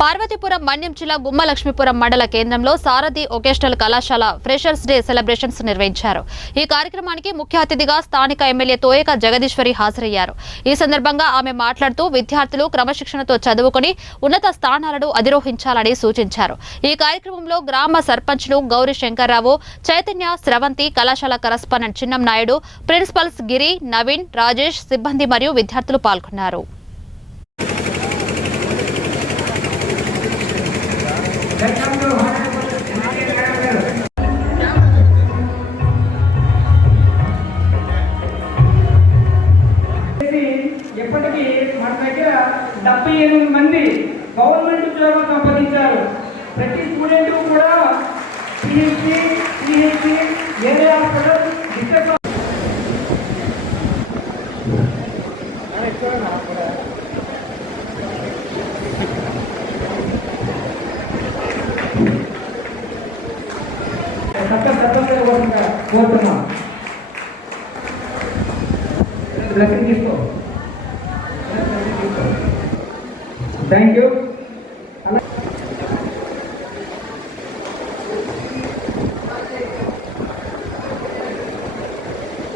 పార్వతీపురం మన్యం జిల్లా గుమ్మలక్ష్మీపురం మండల కేంద్రంలో సారథి వొకేషనల్ కళాశాల ఫ్రెషర్స్ డే సెలబ్రేషన్స్ నిర్వహించారు. ఈ కార్యక్రమానికి ముఖ్య అతిథిగా స్థానిక ఎమ్మెల్యే తోయక జగదీశ్వరి హాజరయ్యారు. ఈ సందర్భంగా ఆమె మాట్లాడుతూ విద్యార్థులు క్రమశిక్షణతో చదువుకుని ఉన్నత స్థానాలను అధిరోహించాలని సూచించారు. ఈ కార్యక్రమంలో గ్రామ సర్పంచ్లు గౌరీ శంకర్రావు, చైతన్య, స్రవంతి, కళాశాల కరస్పాండెంట్ చిన్నం నాయుడు, ప్రిన్సిపల్స్ గిరి, నవీన్, రాజేష్, సిబ్బంది మరియు విద్యార్థులు పాల్గొన్నారు. ఎప్పటికీ మన దగ్గర 78 మంది గవర్నమెంట్ ఉద్యోగం సంపాదించారు. ప్రతి స్టూడెంట్ కూడా పిహెచ్డి వేరే హాస్పిటల్ కోరుతున్నాం. బ్లెస్సింగ్ తీసుకో. Thank you.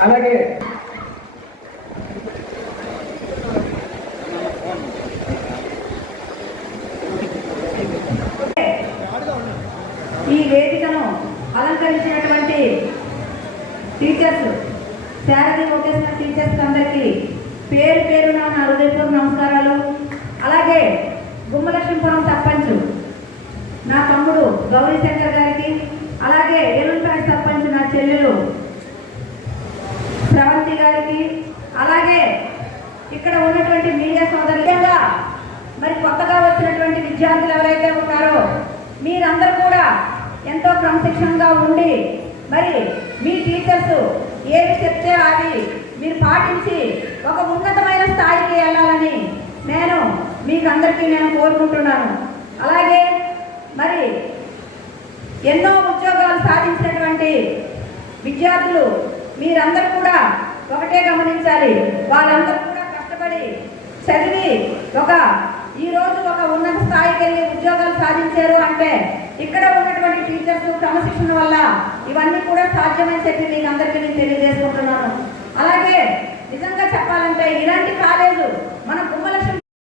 అలాగే ఈ వేదికను అలంకరించినటువంటి టీచర్స్, శారదీ వొకేషనల్ టీచర్స్ అందరికీ పేరు పేరున నా హృదయపూర్వక నమస్కారాలు. అలాగే గుమ్మలక్ష్మీపురం సర్పంచ్ నా తమ్ముడు గౌరీ శంకర్ గారికి, అలాగే ఎలుంపేట సర్పంచ్ నా చెల్లెలు స్రవంతి గారికి, అలాగే ఇక్కడ ఉన్నటువంటి మీడియా సోదరులుగా మరి కొత్తగా వచ్చినటువంటి విద్యార్థులు ఎవరైతే ఉన్నారో మీరందరూ కూడా ఎంతో క్రమశిక్షణగా ఉండి మరి మీ టీచర్స్ ఏవి చెప్తే అవి మీరు పాటించి ఒక ఉన్నతమైన స్థాయికి వెళ్ళాలని మీకు అందరికీ నేను కోరుకుంటున్నాను. అలాగే మరి ఎన్నో ఉద్యోగాలు సాధించినటువంటి విద్యార్థులు మీరందరూ కూడా ఒకటే గమనించాలి. వాళ్ళందరూ కూడా కష్టపడి చదివి ఈరోజు ఒక ఉన్నత స్థాయికి వెళ్ళి ఉద్యోగాలు సాధించారు అంటే ఇక్కడ ఉన్నటువంటి టీచర్స్ క్రమశిక్షణ వల్ల ఇవన్నీ కూడా సాధ్యమని చెప్పి మీకు అందరికీ నేను తెలియజేసుకుంటున్నాను. అలాగే నిజంగా చెప్పాలంటే ఇలాంటి కాలేజు మన గుమ్మలక్ష్మి